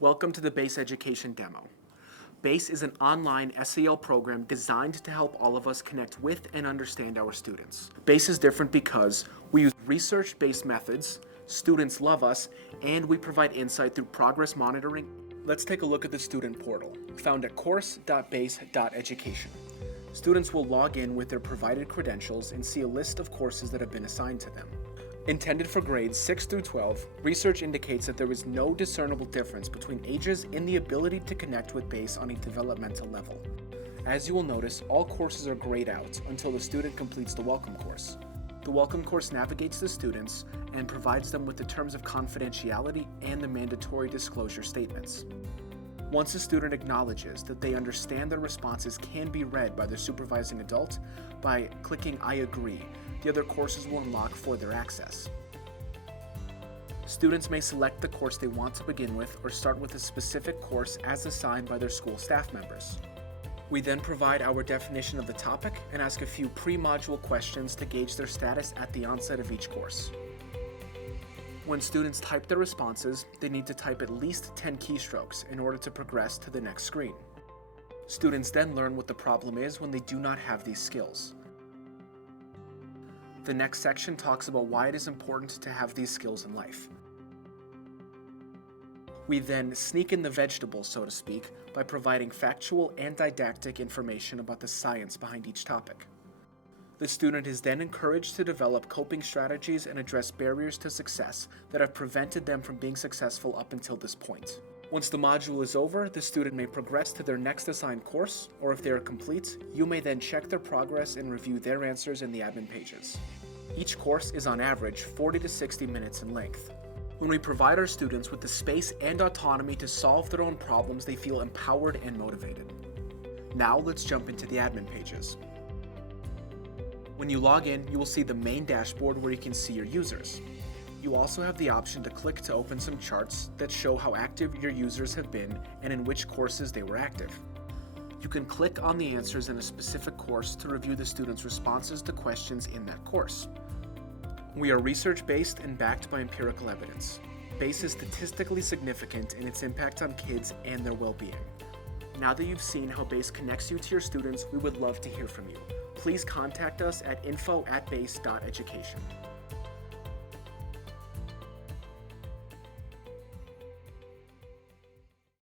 Welcome to the BASE Education Demo. BASE is an online SEL program designed to help all of us connect with and understand our students. BASE is different because we use research-based methods, students love us, and we provide insight through progress monitoring. Let's take a look at the student portal, found at course.base.education. Students will log in with their provided credentials and see a list of courses that have been assigned to them. Intended for grades 6 through 12, research indicates that there is no discernible difference between ages in the ability to connect with BASE on a developmental level. As you will notice, all courses are grayed out until the student completes the welcome course. The welcome course navigates the students and provides them with the terms of confidentiality and the mandatory disclosure statements. Once a student acknowledges that they understand their responses can be read by their supervising adult, by clicking I agree, the other courses will unlock for their access. Students may select the course they want to begin with or start with a specific course as assigned by their school staff members. We then provide our definition of the topic and ask a few pre-module questions to gauge their status at the onset of each course. When students type their responses, they need to type at least 10 keystrokes in order to progress to the next screen. Students then learn what the problem is when they do not have these skills. The next section talks about why it is important to have these skills in life. We then sneak in the vegetables, so to speak, by providing factual and didactic information about the science behind each topic. The student is then encouraged to develop coping strategies and address barriers to success that have prevented them from being successful up until this point. Once the module is over, the student may progress to their next assigned course, or if they are complete, you may then check their progress and review their answers in the admin pages. Each course is on average 40 to 60 minutes in length. When we provide our students with the space and autonomy to solve their own problems, they feel empowered and motivated. Now let's jump into the admin pages. When you log in, you will see the main dashboard where you can see your users. You also have the option to click to open some charts that show how active your users have been and in which courses they were active. You can click on the answers in a specific course to review the students' responses to questions in that course. We are research-based and backed by empirical evidence. BASE is statistically significant in its impact on kids and their well-being. Now that you've seen how BASE connects you to your students, we would love to hear from you. Please contact us at info@base.education.